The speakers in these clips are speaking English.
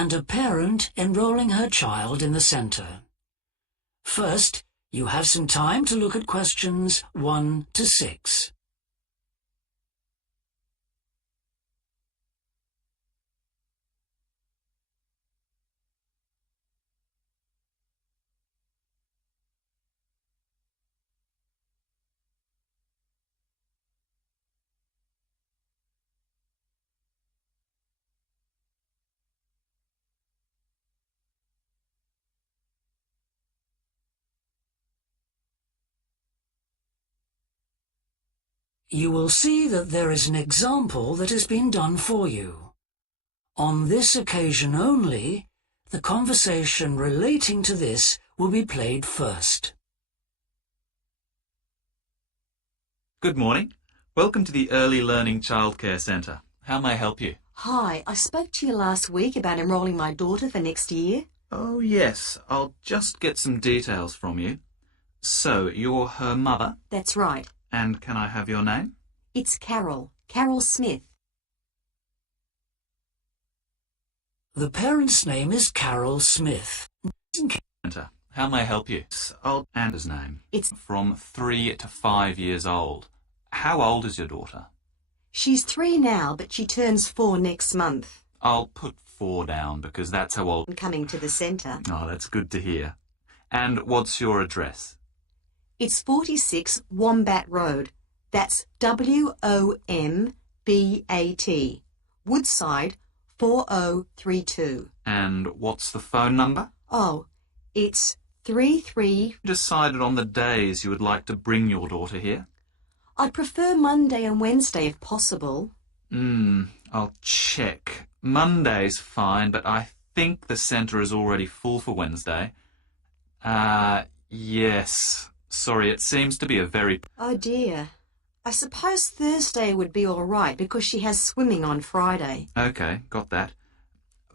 and a parent enrolling her child in the centre. First, you have some time to look at questions 1 to 6. You will see that there is an example that has been done for you. On this occasion only, the conversation relating to this will be played first. Good morning. Welcome to the Early Learning Childcare Centre. How may I help you? Hi, I spoke to you last week about enrolling my daughter for next year. Oh, yes. I'll just get some details from you. So, you're her mother? That's right. And can I have your name? It's Carol. Carol Smith. The parent's name is Carol Smith. How may I help you? And his name. It's from 3 to 5 years old. How old is your daughter? She's 3 now, but she turns 4 next month. I'll put 4 down because that's how old. I'm coming to the centre. Oh, that's good to hear. And what's your address? It's 46 Wombat Road. That's W-O-M-B-A-T. Woodside 4032. And what's the phone number? Oh, it's 33... Decided on the days you would like to bring your daughter here? I'd prefer Monday and Wednesday if possible. I'll check. Monday's fine, but I think the centre is already full for Wednesday. Yes. Sorry, it seems to be a very... Oh dear. I suppose Thursday would be all right because she has swimming on Friday. OK, got that.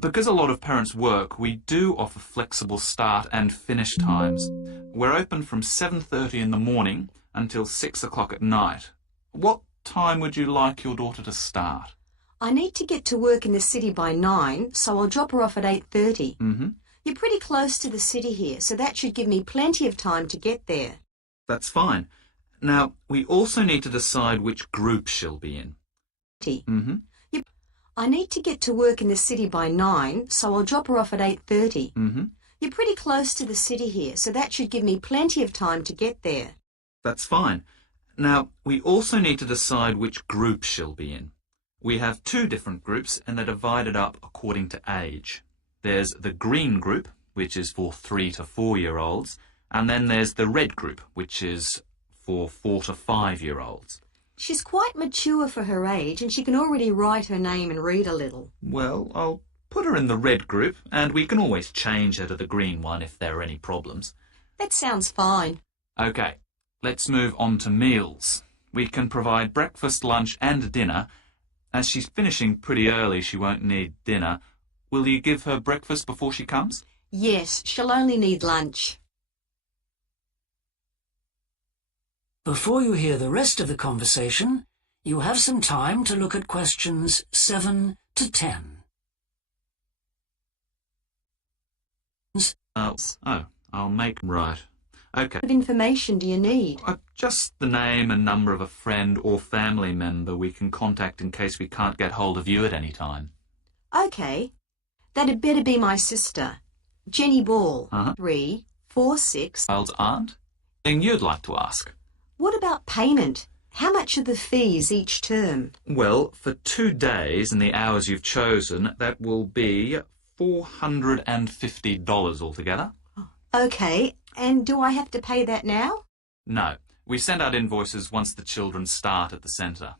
Because a lot of parents work, we do offer flexible start and finish times. We're open from 7:30 in the morning until 6 o'clock at night. What time would you like your daughter to start? I need to get to work in the city by 9, so I'll drop her off at 8:30. You're pretty close to the city here, so that should give me plenty of time to get there. That's fine. Now, we also need to decide which group she'll be in. I need to get to work in the city by 9, so I'll drop her off at 8:30. You're pretty close to the city here, so that should give me plenty of time to get there. That's fine. Now, we also need to decide which group she'll be in. We have 2 different groups, and they're divided up according to age. There's the green group, which is for 3 to 4-year-olds, and then there's the red group, which is for 4 to 5-year-olds. She's quite mature for her age, and she can already write her name and read a little. Well, I'll put her in the red group, and we can always change her to the green one if there are any problems. That sounds fine. OK, let's move on to meals. We can provide breakfast, lunch and dinner. As she's finishing pretty early, she won't need dinner. Will you give her breakfast before she comes? Yes, she'll only need lunch. Before you hear the rest of the conversation, you have some time to look at questions 7 to 10. I'll make... Right. OK. What information do you need? Just the name and number of a friend or family member we can contact in case we can't get hold of you at any time. OK. That'd better be my sister, Jenny Ball, 346... Child's aunt? Thing you'd like to ask? What about payment? How much are the fees each term? Well, for 2 days and the hours you've chosen, that will be $450 altogether. OK, and do I have to pay that now? No, we send out invoices once the children start at the centre.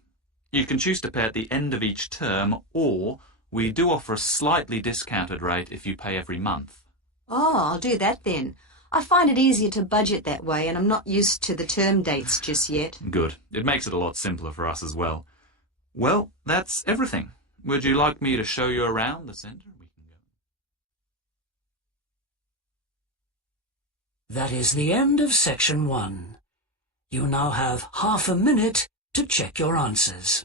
You can choose to pay at the end of each term, or we do offer a slightly discounted rate if you pay every month. Oh, I'll do that then. I find it easier to budget that way, and I'm not used to the term dates just yet. Good. It makes it a lot simpler for us as well. Well, that's everything. Would you like me to show you around the centre? We can go. That is the end of section 1. You now have half a minute to check your answers.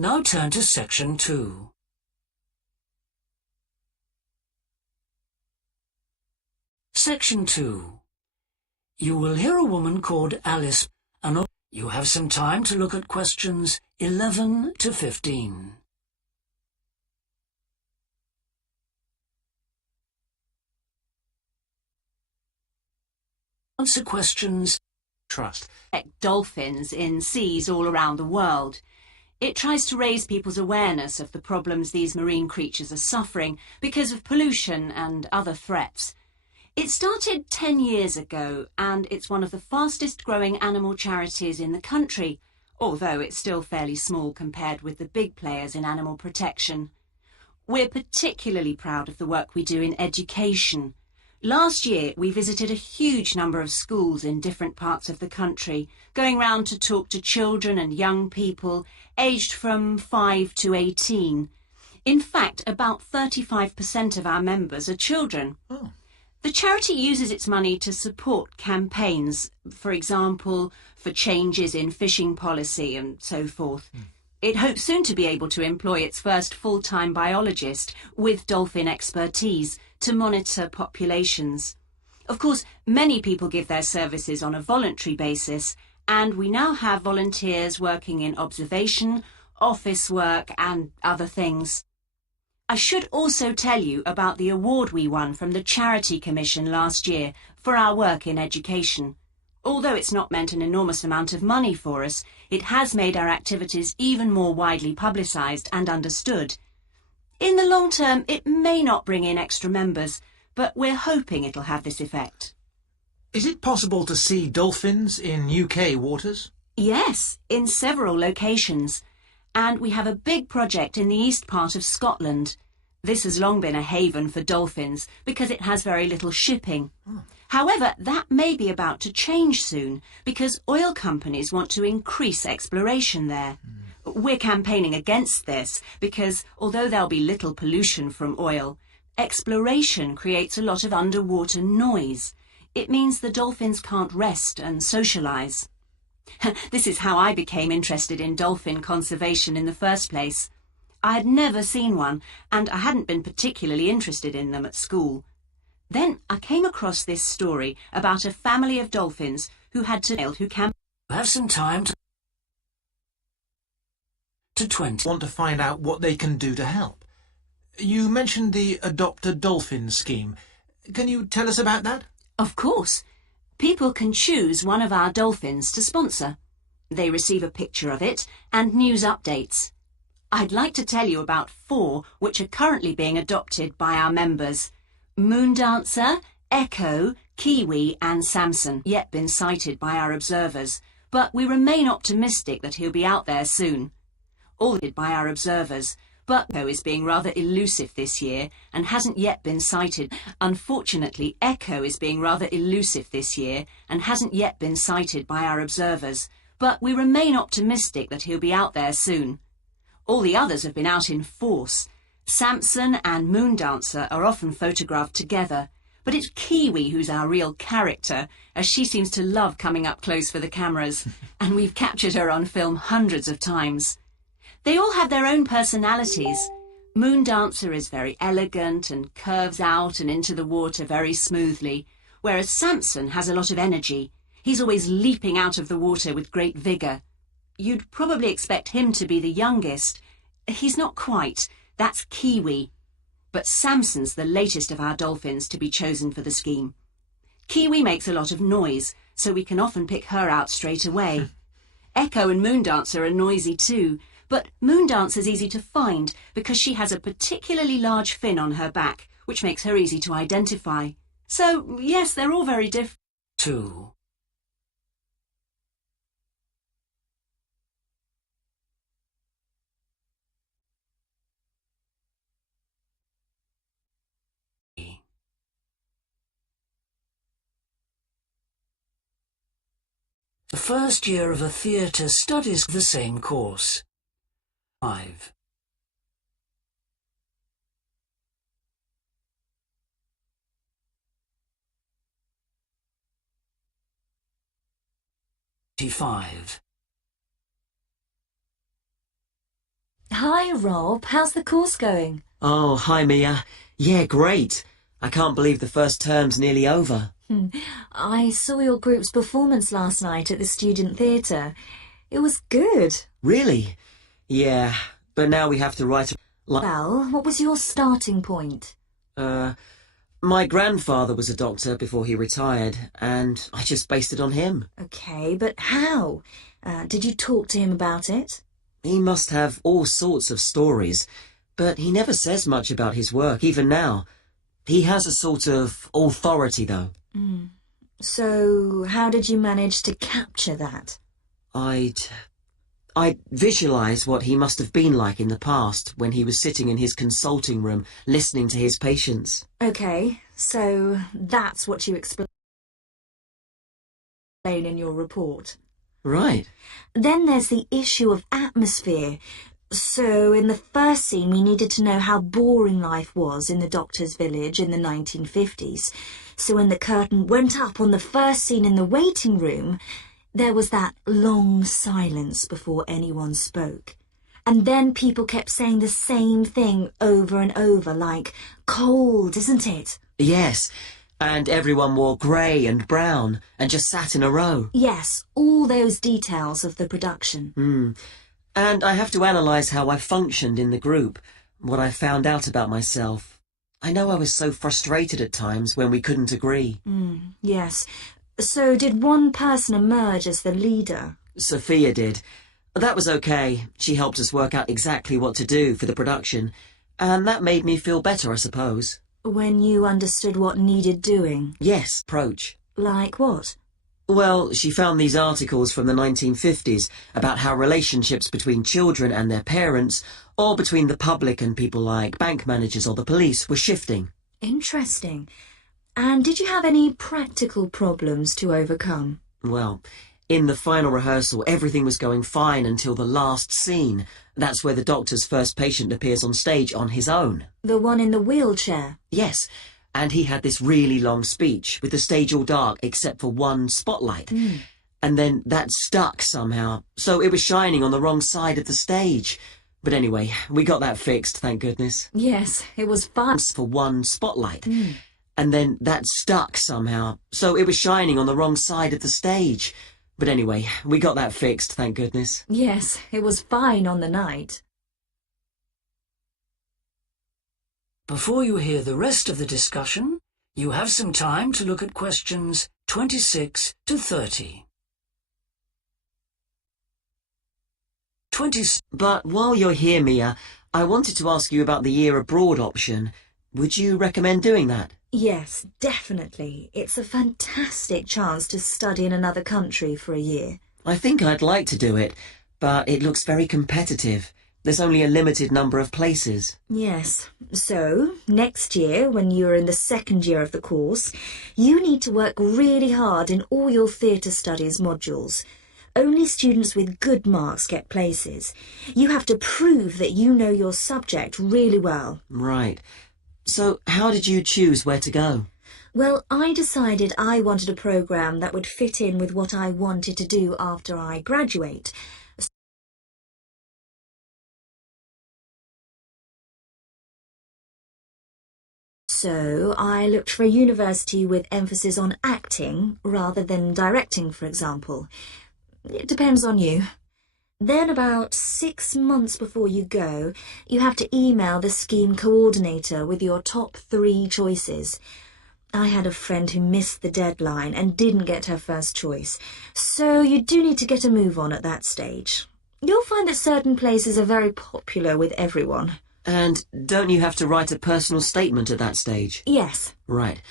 Now turn to Section 2. Section 2. You will hear a woman called Alice, and you have some time to look at questions 11 to 15. Answer questions. Trust. Dolphins in seas all around the world. It tries to raise people's awareness of the problems these marine creatures are suffering because of pollution and other threats. It started 10 years ago, and it's one of the fastest growing animal charities in the country, although it's still fairly small compared with the big players in animal protection. We're particularly proud of the work we do in education. Last year, we visited a huge number of schools in different parts of the country, going round to talk to children and young people aged from 5 to 18. In fact, about 35% of our members are children. Oh. The charity uses its money to support campaigns, for example, for changes in fishing policy and so forth. It hopes soon to be able to employ its first full-time biologist with dolphin expertise to monitor populations. Of course, many people give their services on a voluntary basis, and we now have volunteers working in observation, office work and other things. I should also tell you about the award we won from the Charity Commission last year for our work in education. Although it's not meant an enormous amount of money for us, it has made our activities even more widely publicised and understood. In the long term, it may not bring in extra members, but we're hoping it'll have this effect. Is it possible to see dolphins in UK waters? Yes, in several locations. And we have a big project in the east part of Scotland. This has long been a haven for dolphins because it has very little shipping. However, that may be about to change soon because oil companies want to increase exploration there. We're campaigning against this because although there'll be little pollution from oil, exploration creates a lot of underwater noise. It means the dolphins can't rest and socialise. This is how I became interested in dolphin conservation in the first place. I had never seen one, and I hadn't been particularly interested in them at school. Then I came across this story about a family of dolphins who had to Have some time to 20. Want to find out what they can do to help. You mentioned the Adopt a Dolphin scheme. Can you tell us about that? Of course. People can choose one of our dolphins to sponsor. They receive a picture of it and news updates. I'd like to tell you about 4 which are currently being adopted by our members. Moondancer, Echo, Kiwi and Samson yet been sighted by our observers, but we remain optimistic that he'll be out there soon. All by our observers, but Echo is being rather elusive this year and hasn't yet been sighted. Unfortunately, Echo is being rather elusive this year and hasn't yet been sighted by our observers, but we remain optimistic that he'll be out there soon. All the others have been out in force. Samson and Moondancer are often photographed together, but it's Kiwi who's our real character, as she seems to love coming up close for the cameras, and we've captured her on film hundreds of times. They all have their own personalities. Moondancer is very elegant and curves out and into the water very smoothly, whereas Samson has a lot of energy. He's always leaping out of the water with great vigour. You'd probably expect him to be the youngest. He's not quite. That's Kiwi. But Samson's the latest of our dolphins to be chosen for the scheme. Kiwi makes a lot of noise, so we can often pick her out straight away. Echo and Moondancer are noisy too, but Moondancer's easy to find because she has a particularly large fin on her back, which makes her easy to identify. So, yes, they're all very different. 2. The first year of a theatre studies the same course. 5. Hi, Rob. How's the course going? Oh, hi, Mia. Yeah, great. I can't believe the first term's nearly over. I saw your group's performance last night at the student theatre. It was good. Really? Yeah, but now we have to write... Well, what was your starting point? My grandfather was a doctor before he retired, and I just based it on him. Okay, but how? Did you talk to him about it? He must have all sorts of stories, but he never says much about his work, even now. He has a sort of authority, though. So, how did you manage to capture that? I'd visualise what he must have been like in the past when he was sitting in his consulting room listening to his patients. Okay, so that's what you explain in your report. Right. Then there's the issue of atmosphere. So, in the first scene, we needed to know how boring life was in the doctor's village in the 1950s. So when the curtain went up on the first scene in the waiting room, there was that long silence before anyone spoke. And then people kept saying the same thing over and over, like, cold, isn't it? Yes, and everyone wore grey and brown and just sat in a row. Yes, all those details of the production. And I have to analyse how I functioned in the group, what I found out about myself. I know I was so frustrated at times when we couldn't agree. Yes. So did one person emerge as the leader? Sophia did. That was okay. She helped us work out exactly what to do for the production, and that made me feel better, I suppose. When you understood what needed doing? Yes, approach. Like what? Well, she found these articles from the 1950s about how relationships between children and their parents, or between the public and people like bank managers or the police, were shifting. Interesting. And did you have any practical problems to overcome? Well, in the final rehearsal, everything was going fine until the last scene. That's where the doctor's first patient appears on stage on his own. The one in the wheelchair? Yes, and he had this really long speech with the stage all dark except for one spotlight. And then that stuck somehow, so it was shining on the wrong side of the stage. But anyway, we got that fixed, thank goodness. Yes, it was fun. For one spotlight. And then that stuck somehow, so it was shining on the wrong side of the stage. But anyway, we got that fixed, thank goodness. Yes, it was fine on the night. Before you hear the rest of the discussion, you have some time to look at questions 26 to 30. But while you're here, Mia, I wanted to ask you about the year abroad option. Would you recommend doing that? Yes, definitely. It's a fantastic chance to study in another country for a year. I think I'd like to do it, but it looks very competitive. There's only a limited number of places. Yes. So, next year, when you're in the second year of the course, you need to work really hard in all your theatre studies modules. Only students with good marks get places. You have to prove that you know your subject really well. Right. So, how did you choose where to go? Well, I decided I wanted a programme that would fit in with what I wanted to do after I graduate. So I looked for a university with emphasis on acting rather than directing, for example. It depends on you. Then about 6 months before you go, you have to email the scheme coordinator with your top 3 choices. I had a friend who missed the deadline and didn't get her first choice, so you do need to get a move on at that stage. You'll find that certain places are very popular with everyone. And don't you have to write a personal statement at that stage? Yes. Right.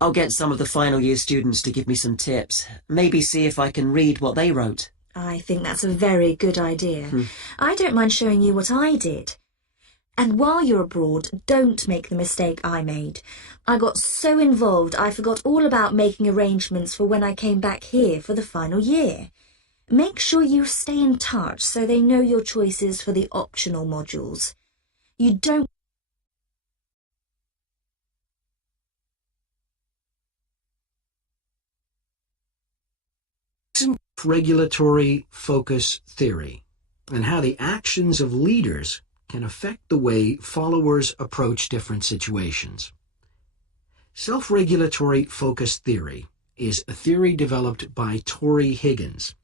I'll get some of the final year students to give me some tips. Maybe see if I can read what they wrote. I think that's a very good idea. I don't mind showing you what I did. And while you're abroad, don't make the mistake I made. I got so involved I forgot all about making arrangements for when I came back here for the final year. Make sure you stay in touch so they know your choices for the optional modules. You don't... Regulatory focus theory. and how the actions of leaders can affect the way followers approach different situations. Self-regulatory focus theory is a theory developed by Torrey Higgins.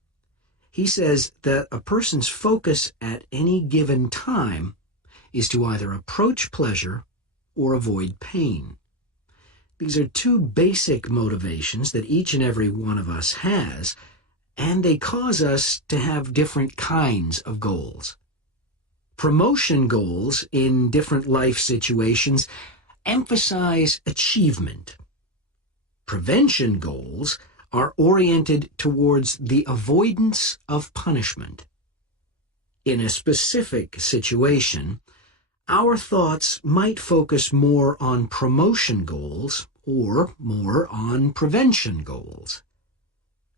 He says that a person's focus at any given time is to either approach pleasure or avoid pain. These are two basic motivations that each and every one of us has, and they cause us to have different kinds of goals. Promotion goals in different life situations emphasize achievement. Prevention goals are oriented towards the avoidance of punishment. In a specific situation, our thoughts might focus more on promotion goals or more on prevention goals.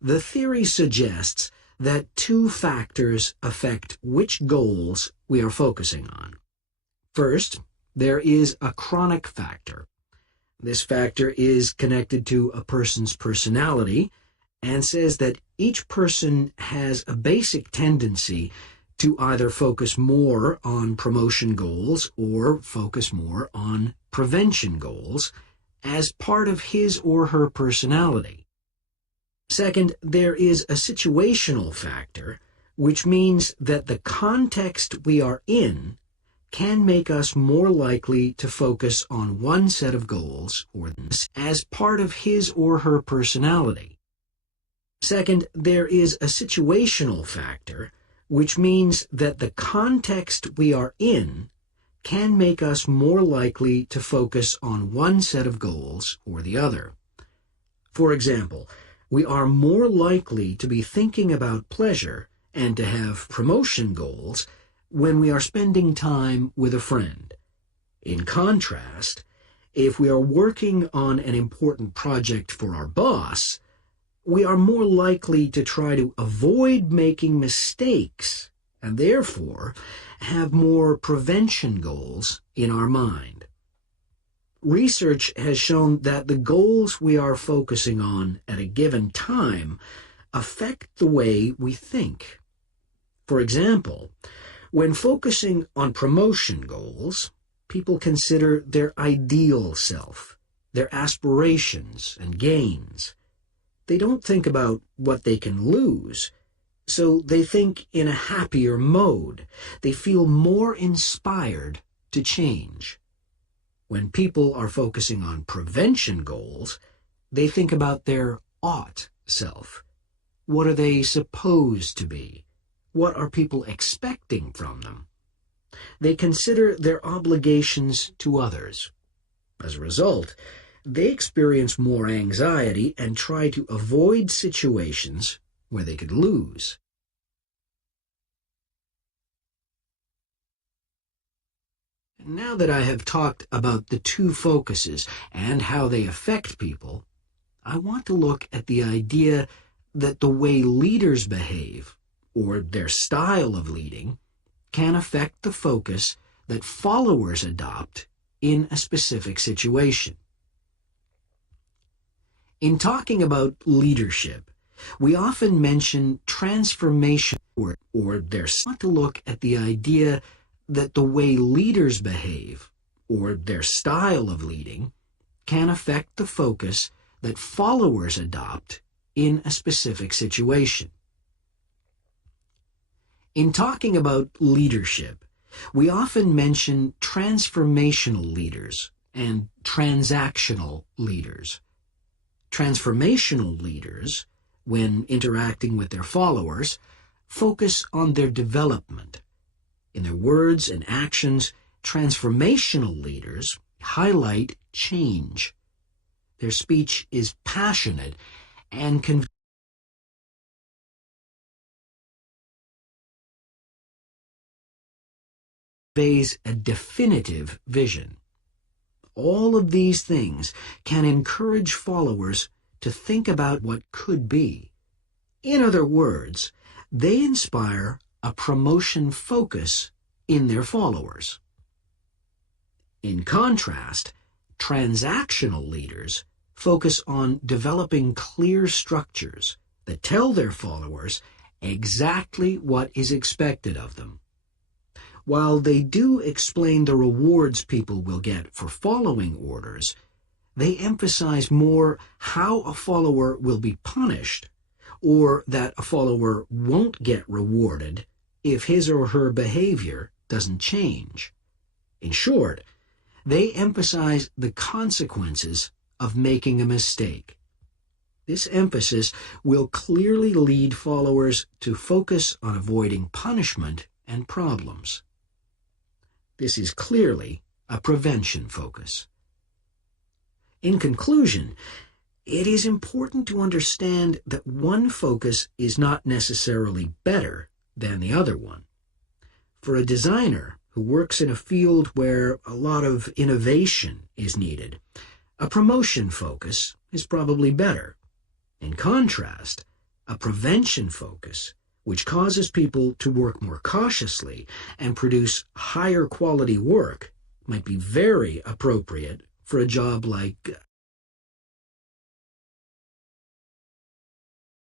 The theory suggests that two factors affect which goals we are focusing on. First, there is a chronic factor. This factor is connected to a person's personality and says that each person has a basic tendency to either focus more on promotion goals or focus more on prevention goals as part of his or her personality. Second, there is a situational factor, which means that the context we are in can make us more likely to focus on one set of goals or as part of his or her personality. Second, there is a situational factor, which means that the context we are in can make us more likely to focus on one set of goals or the other. For example, we are more likely to be thinking about pleasure and to have promotion goals when we are spending time with a friend. In contrast, if we are working on an important project for our boss, we are more likely to try to avoid making mistakes and therefore have more prevention goals in our mind. Research has shown that the goals we are focusing on at a given time affect the way we think. For example, when focusing on promotion goals, people consider their ideal self, their aspirations and gains. They don't think about what they can lose, so they think in a happier mode. They feel more inspired to change. When people are focusing on prevention goals, they think about their ought self. What are they supposed to be? What are people expecting from them? They consider their obligations to others. As a result, they experience more anxiety and try to avoid situations where they could lose. Now that I have talked about the two focuses and how they affect people, I want to look at the idea that the way leaders behave, or their style of leading, can affect the focus that followers adopt in a specific situation. In talking about leadership, we often mention transformation or their want to look at the idea that the way leaders behave, or their style of leading, can affect the focus that followers adopt in a specific situation. In talking about leadership, we often mention transformational leaders and transactional leaders. Transformational leaders, when interacting with their followers, focus on their development. In their words and actions, transformational leaders highlight change. Their speech is passionate and conveys a definitive vision. All of these things can encourage followers to think about what could be. In other words, they inspire a promotion focus in their followers. In contrast, transactional leaders focus on developing clear structures that tell their followers exactly what is expected of them. While they do explain the rewards people will get for following orders, they emphasize more how a follower will be punished, or that a follower won't get rewarded if his or her behavior doesn't change. In short, they emphasize the consequences of making a mistake. This emphasis will clearly lead followers to focus on avoiding punishment and problems. This is clearly a prevention focus. In conclusion, it is important to understand that one focus is not necessarily better than the other one. For a designer who works in a field where a lot of innovation is needed, a promotion focus is probably better. In contrast, a prevention focus, which causes people to work more cautiously and produce higher quality work, might be very appropriate for a job like